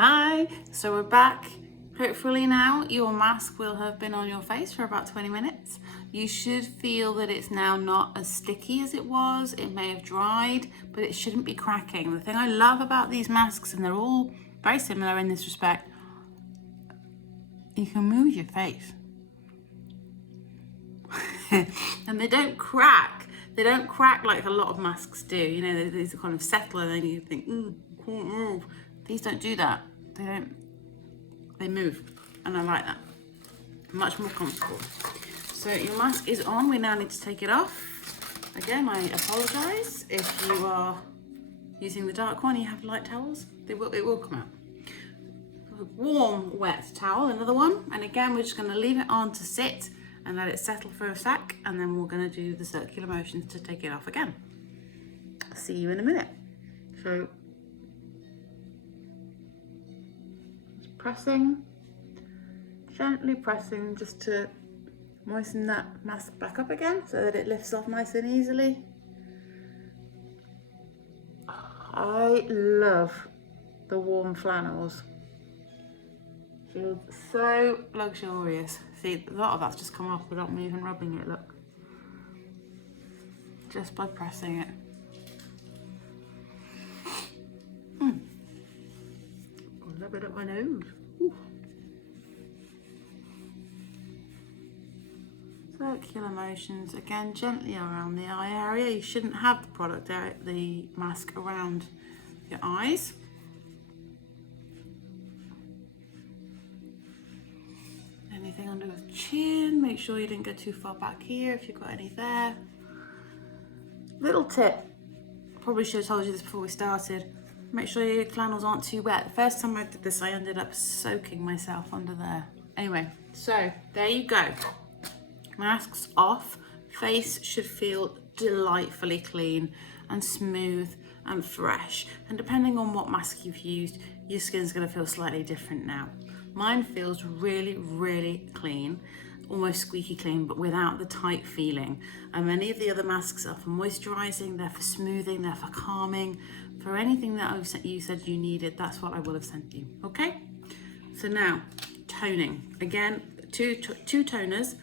Hi, so we're back. Hopefully now your mask will have been on your face for about 20 minutes. You should feel that it's now not as sticky as it was. It may have dried, but it shouldn't be cracking. The thing I love about these masks, and they're all very similar in this respect, you can move your face. And they don't crack. They don't crack like a lot of masks do. You know, these are kind of settle and then you think, can't move. These don't do that. They move, and I like that. Much more comfortable. So your mask is on. We now need to take it off. Again, I apologize if you are using the dark one. You have light towels. It will come out. A warm, wet towel, another one. And again, we're just going to leave it on to sit and let it settle for a sec, and then we're going to do the circular motions to take it off again. See you in a minute. So pressing, gently pressing just to moisten that mask back up again so that it lifts off nice and easily. I love the warm flannels. Feels so luxurious. See, a lot of that's just come off without me even rubbing it, look. Just by pressing it. A little bit up my nose. Ooh. Circular motions, again, gently around the eye area. You shouldn't have the product there, the mask around your eyes. Anything under the chin, make sure you didn't go too far back here if you've got any there. Little tip, probably should have told you this before we started. Make sure your flannels aren't too wet. The first time I did this, I ended up soaking myself under there. Anyway, so there you go. Masks off. Face should feel delightfully clean and smooth and fresh. And depending on what mask you've used, your skin's gonna feel slightly different now. Mine feels really, really clean, almost squeaky clean, but without the tight feeling. And many of the other masks are for moisturizing, they're for smoothing, they're for calming. For anything that you said you needed, that's what I will have sent you, okay? So now, toning. Again, two toners.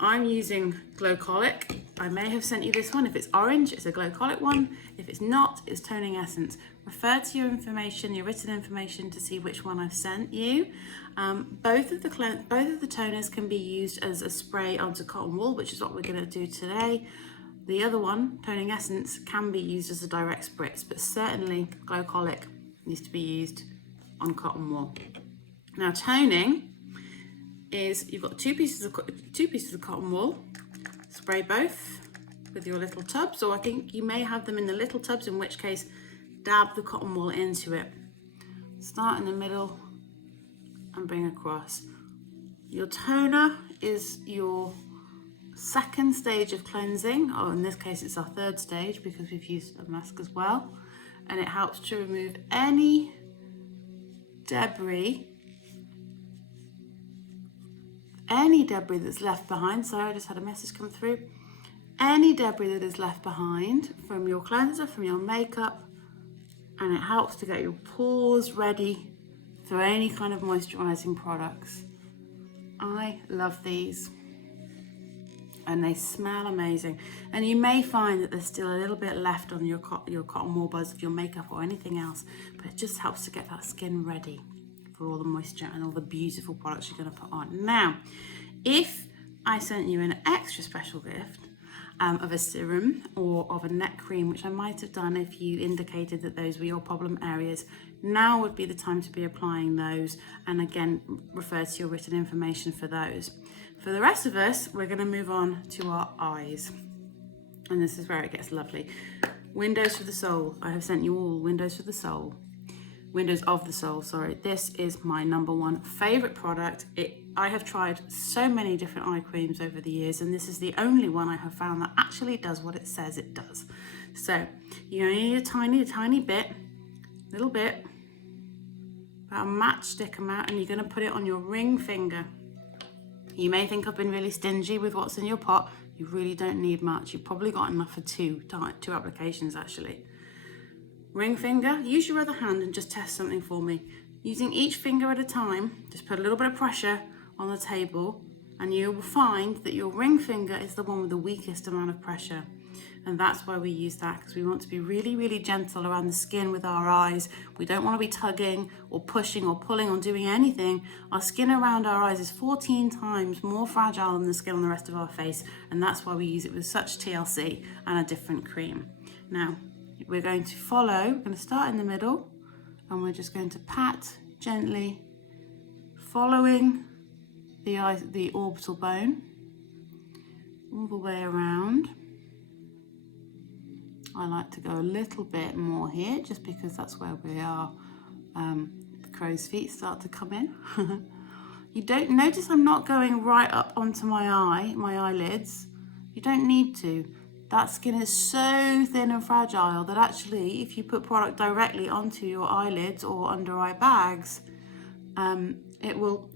I'm using Glycolic. I may have sent you this one. If it's orange, it's a Glycolic one. If it's not, it's Toning Essence. Refer to your information, your written information, to see which one I've sent you. Both of the toners can be used as a spray onto cotton wool, which is what we're gonna do today. The other one, Toning Essence, can be used as a direct spritz, but certainly Glycolic needs to be used on cotton wool. Now toning is, you've got two pieces of cotton wool. Spray both with your little tubs, or I think you may have them in the little tubs, in which case dab the cotton wool into it. Start in the middle and bring across. Your toner is your second stage of cleansing, or in this case it's our third stage because we've used a mask as well, and it helps to remove any debris that's left behind. Sorry, I just had a message come through. Any debris that is left behind from your cleanser, from your makeup, and it helps to get your pores ready for any kind of moisturizing products. I love these. And they smell amazing. And you may find that there's still a little bit left on your cotton wool buds of your makeup or anything else, but it just helps to get that skin ready for all the moisture and all the beautiful products you're going to put on. Now, if I sent you an extra special gift of a serum or of a neck cream, which I might have done if you indicated that those were your problem areas, now would be the time to be applying those, and again, refer to your written information for those. For the rest of us, we're going to move on to our eyes. And this is where it gets lovely. Windows for the Soul. I have sent you all Windows for the Soul. Windows of the Soul, sorry. This is my number one favorite product. I have tried so many different eye creams over the years, and this is the only one I have found that actually does what it says it does. So you only need a tiny bit, little bit, about a matchstick amount, and you're going to put it on your ring finger. You may think I've been really stingy with what's in your pot. You really don't need much. You've probably got enough for two applications actually. Ring finger, use your other hand and just test something for me. Using each finger at a time, just put a little bit of pressure on the table, and you will find that your ring finger is the one with the weakest amount of pressure. And that's why we use that, because we want to be really, really gentle around the skin with our eyes. We don't want to be tugging or pushing or pulling or doing anything. Our skin around our eyes is 14 times more fragile than the skin on the rest of our face, and that's why we use it with such TLC and a different cream. Now, we're going to we're going to start in the middle, and we're just going to pat gently, following the orbital bone all the way around. I like to go a little bit more here, just because that's where we are. The crow's feet start to come in. You don't notice I'm not going right up onto my eyelids. You don't need to. That skin is so thin and fragile that actually, if you put product directly onto your eyelids or under eye bags, it will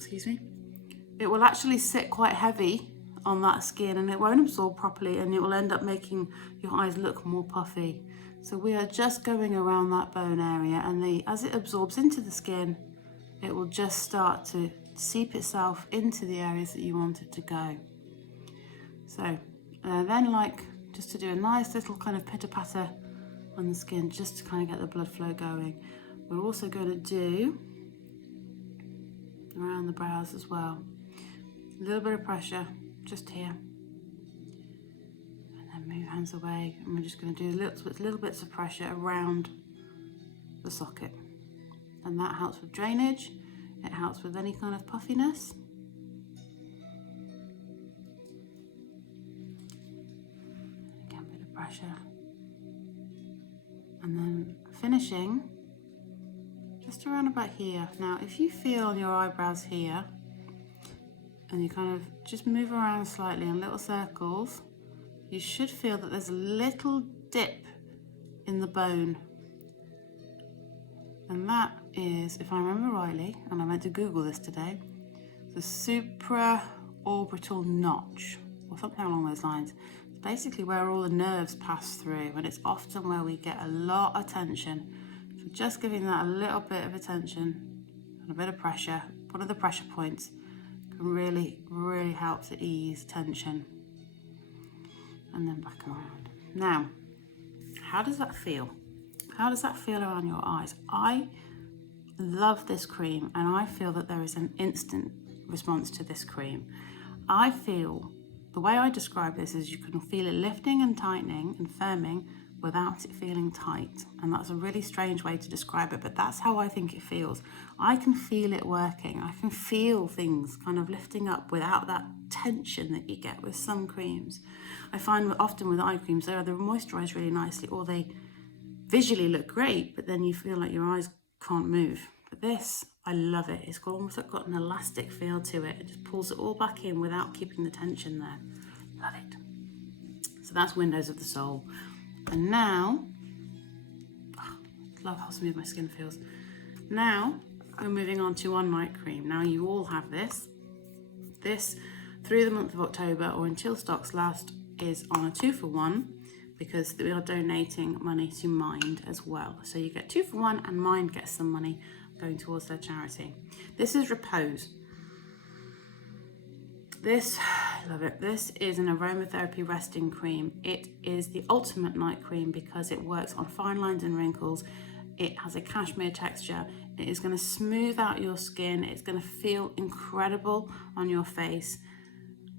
actually sit quite heavy on that skin, and it won't absorb properly, and it will end up making your eyes look more puffy. So we are just going around that bone area, and as it absorbs into the skin, it will just start to seep itself into the areas that you want it to go. So then, just to do a nice little kind of pitter patter on the skin, just to kind of get the blood flow going, we're also going to do around the brows as well. A little bit of pressure just here, and then move hands away, and we're just going to do little bits of pressure around the socket, and that helps with drainage. It helps with any kind of puffiness. Again, a bit of pressure, and then finishing just around about here. Now, if you feel on your eyebrows here, and you kind of just move around slightly in little circles, you should feel that there's a little dip in the bone. And that is, if I remember rightly, and I meant to Google this today, the supraorbital notch, or something along those lines. It's basically where all the nerves pass through, and it's often where we get a lot of tension. So just giving that a little bit of attention and a bit of pressure, one of the pressure points, can really, really help to ease tension. And then back around. Now, how does that feel? How does that feel around your eyes? I love this cream, and I feel that there is an instant response to this cream. I feel, the way I describe this is you can feel it lifting and tightening and firming without it feeling tight. And that's a really strange way to describe it, but that's how I think it feels. I can feel it working. I can feel things kind of lifting up without that tension that you get with some creams. I find often with eye creams, they either moisturize really nicely or they visually look great, but then you feel like your eyes can't move. But this, I love it. It's almost got an elastic feel to it. It just pulls it all back in without keeping the tension there. Love it. So that's Windows of the Soul. And now, love how smooth my skin feels. Now, we're moving on to One Night Cream. Now, you all have this. This, through the month of October or until stocks last, is on a 2-for-1, because we are donating money to Mind as well. So you get 2-for-1, and Mind gets some money going towards their charity. This is Repose. This, I love it. This is an aromatherapy resting cream. It is the ultimate night cream because it works on fine lines and wrinkles. It has a cashmere texture. It is going to smooth out your skin. It's going to feel incredible on your face.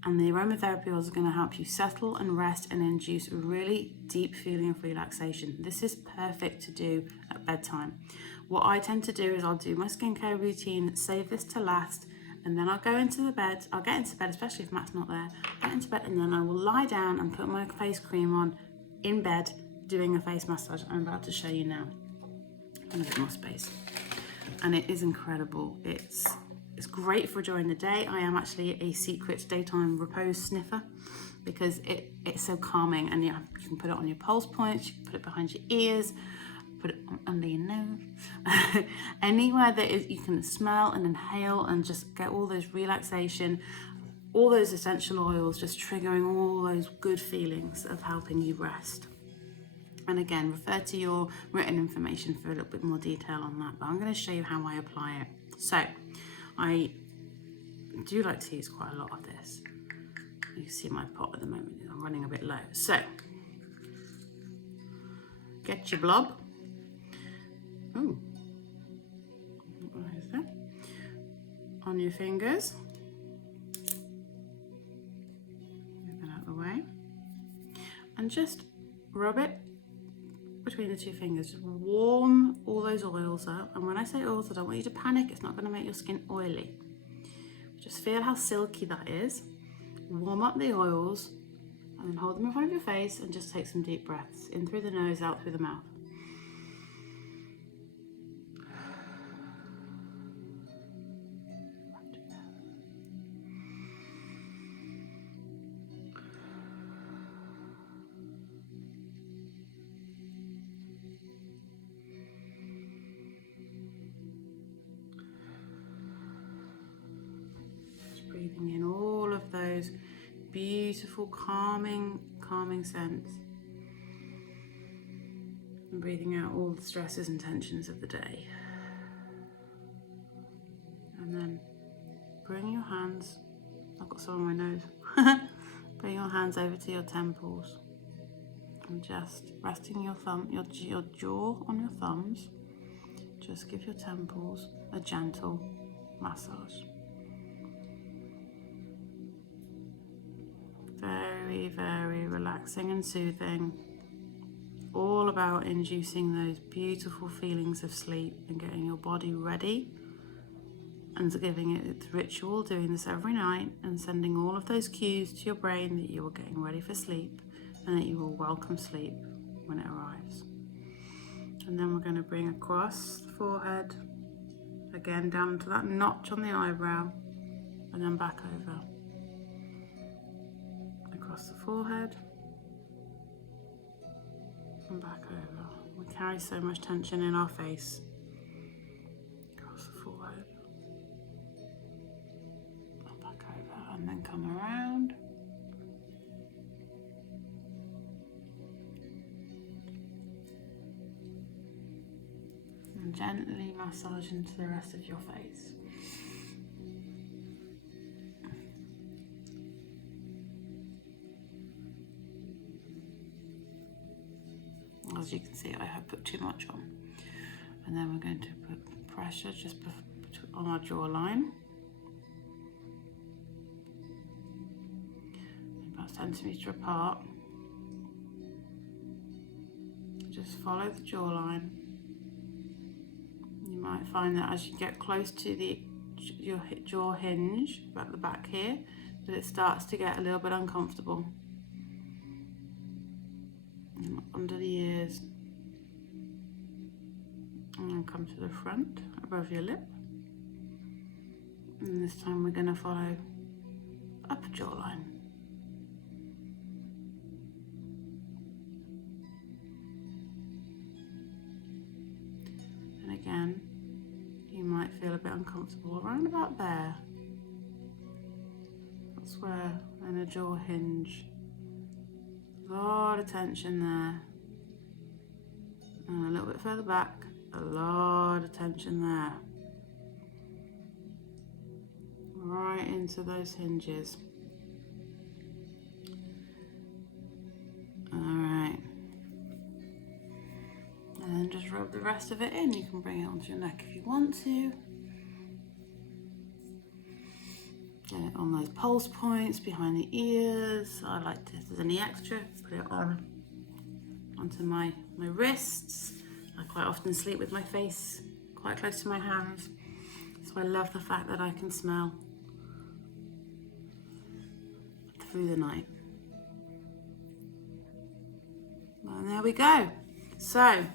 And the aromatherapy oils are going to help you settle and rest and induce a really deep feeling of relaxation. This is perfect to do at bedtime. What I tend to do is I'll do my skincare routine, save this to last, and then I'll go into the bed. I'll get into bed, especially if Matt's not there. Get into bed, and then I will lie down and put my face cream on in bed, doing a face massage. I'm about to show you now. And a bit more space. And it is incredible. It's great for during the day. I am actually a secret daytime repose sniffer because it's so calming, and you can put it on your pulse points, you can put it behind your ears, put it under your nose, anywhere that you can smell and inhale and just get all those relaxation, all those essential oils just triggering all those good feelings of helping you rest. And again, refer to your written information for a little bit more detail on that, but I'm going to show you how I apply it. So I do like to use quite a lot of this. You can see my pot at the moment, I'm running a bit low. So get your blob. Ooh. What is that? On your fingers. Get that out of the way. And just rub it between the two fingers. Just warm all those oils up. And when I say oils, I don't want you to panic. It's not going to make your skin oily. Just feel how silky that is. Warm up the oils and then hold them in front of your face and just take some deep breaths. In through the nose, out through the mouth. Breathing in all of those beautiful, calming scents. And breathing out all the stresses and tensions of the day. And then bring your hands, I've got some on my nose. Bring your hands over to your temples. And just resting your jaw on your thumbs. Just give your temples a gentle massage. Very, very relaxing and soothing. All about inducing those beautiful feelings of sleep and getting your body ready and giving it its ritual, doing this every night and sending all of those cues to your brain that you are getting ready for sleep and that you will welcome sleep when it arrives. And then we're going to bring across the forehead, again down to that notch on the eyebrow, and then back over. Across the forehead and back over. We carry so much tension in our face. Across the forehead and back over, and then come around. And gently massage into the rest of your face. As you can see, I have put too much on. And then we're going to put pressure just on our jawline. About a centimetre apart. Just follow the jawline. You might find that as you get close to your jaw hinge, at the back here, that it starts to get a little bit uncomfortable. Under the ears, and then come to the front above your lip, and this time we're going to follow upper jawline. And again, you might feel a bit uncomfortable around about there. That's where in a jaw hinge. A lot of tension there. And a little bit further back, a lot of tension there. Right into those hinges. Alright. And then just rub the rest of it in. You can bring it onto your neck if you want to. Get it on those pulse points behind the ears. I like to, if there's any extra, put it onto my wrists. I quite often sleep with my face quite close to my hands. So I love the fact that I can smell through the night. And there we go. So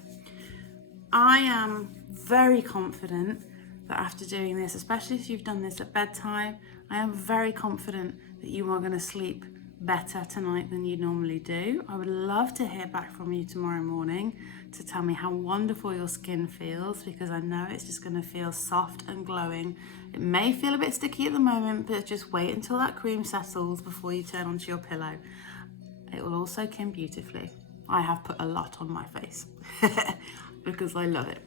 I am very confident that after doing this, especially if you've done this at bedtime, I am very confident that you are going to sleep better tonight than you normally do. I would love to hear back from you tomorrow morning to tell me how wonderful your skin feels, because I know it's just going to feel soft and glowing. It may feel a bit sticky at the moment, but just wait until that cream settles before you turn onto your pillow. It will all soak in beautifully. I have put a lot on my face because I love it.